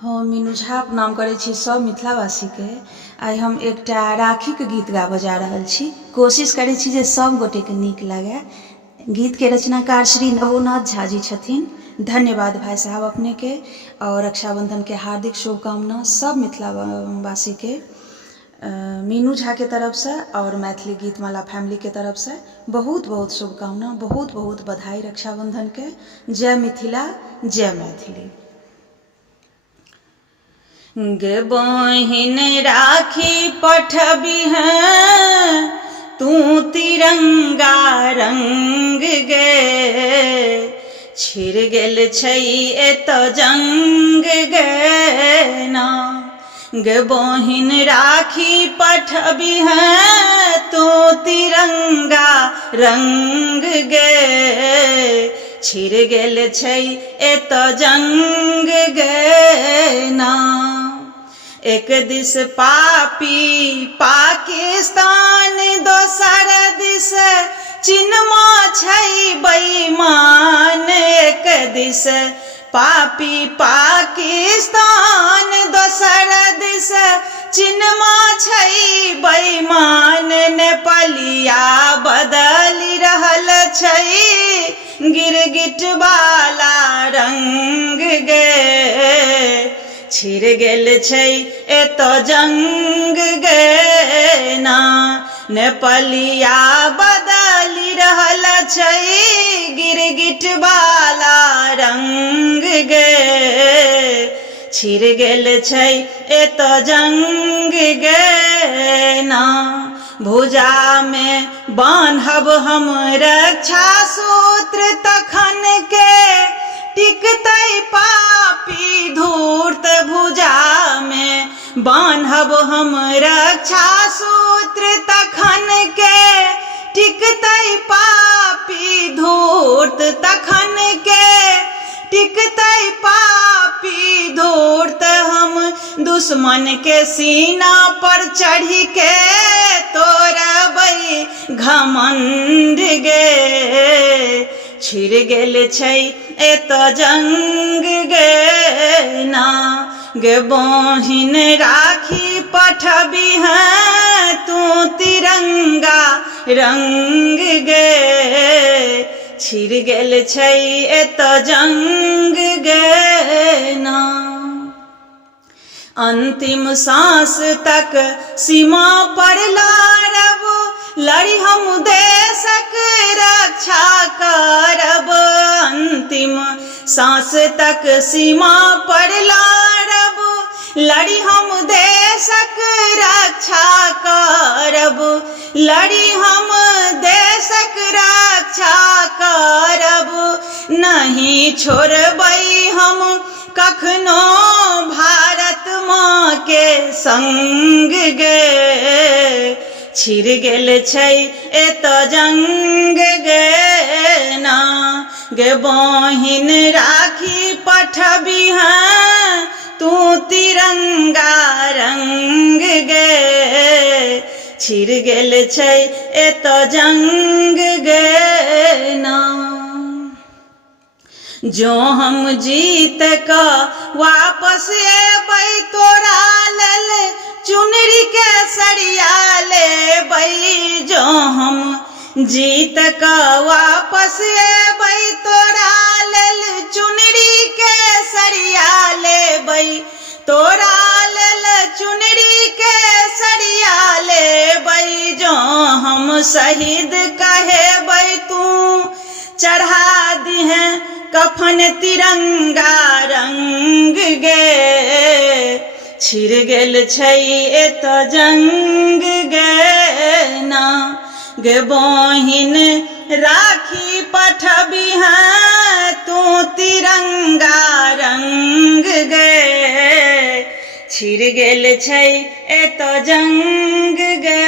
हम मीनू झा प्रणाम करै छी सब मिथिलावासीके। आइ हम एकटा राखीके गीत गाबऽ जा रहल छी। कोशिश करै छी जे सब गोटेके नीक लागै। गीतके रचनाकार श्री नवोनाथ झा जी छथिन। धन्यवाद भाई साहब अपने के। और रक्षाबंधन के हार्दिक शुभकामना सब मिथिलावासी के। मीनू झा के तरफ से और मैथिली गीतमाला फैमिली के तरफ से बहुत बहुत शुभकामना, बहुत बहुत बधाई रक्षाबंधन के। जय मिथिला, जय मैथिली। गे बहिन राखी पठबिहें तू तिरंगा रंग गे, छिड़ गेल छै एत जंग गे ना। गे बहिन राखी पठबिहें तू तिरंगा रंग गे, छिड़ गेल छै एत जंग गे ना। एक दिस पापी पाकिस्तान, दोसर दिस चीनमा छै बेईमान। एक दिस पापी पाकिस्तान, दोसर दिस चीनमा छै बेईमान। नेपालिया बदलि रहल छै गिरगिट वाला रंग गे, छिड़ गेल छै एत जंग गे ना। नेपालिया बदलि रहल छै गिरगिट वाला रंग गे, छिड़ गेल छै एत जंग गे ना। भुजा में बान्हब हम रक्षा सूत्र, तखन के टिकतै पापी धूर्त। भुजा में बान्हब हम रक्षा सूत्र, तखन के टिकतै पापी धूर्त। तखन के टिकतै पापी धूर्त। हम दुश्मन के सीना पर चढ़ी के तोड़बै घमंड गे, छिड़ गेल छै एत जंग गे ना। गे बहिन राखी पठबिहें तू तिरंगा रंग गे, छिड़ गेल छै एत जंग गे ना। अंतिम सांस तक सीमा पर लड़ब, लड़ी हम देशक रक्षा करब। अंतिम सांस तक सीमा पर लड़ब, लड़ी हम देशक रक्षा करब। लड़ी हम देशक रक्षा करब, नहीं छोड़बै हम कखनो भारत माँ के संग गे, छिड़ गेल छै एत जंग गे ना। गे बहिन राखी पठबिहें तू तिरंगा रंग गे, छिड़ गेल छै एत जंग गे ना। जो हम जीत का वापस एबै तोरा लेल चुनरी के सरिया लेबै। जो हम जीत का वापस एबै तोरा लेल चुनरी के सरिया लेबै। तोरा लेल चुनरी के सरिया लेबै। जो हम शहीद कहेबै तू चढ़ा दिहें कफन तिरंगा रंग गे, छिड़ गेल छै एत जंग गे ना। गे बहिन राखी पठबिहें तू तिरंगा रंग गे, छिड़ गेल छै एत जंग गे।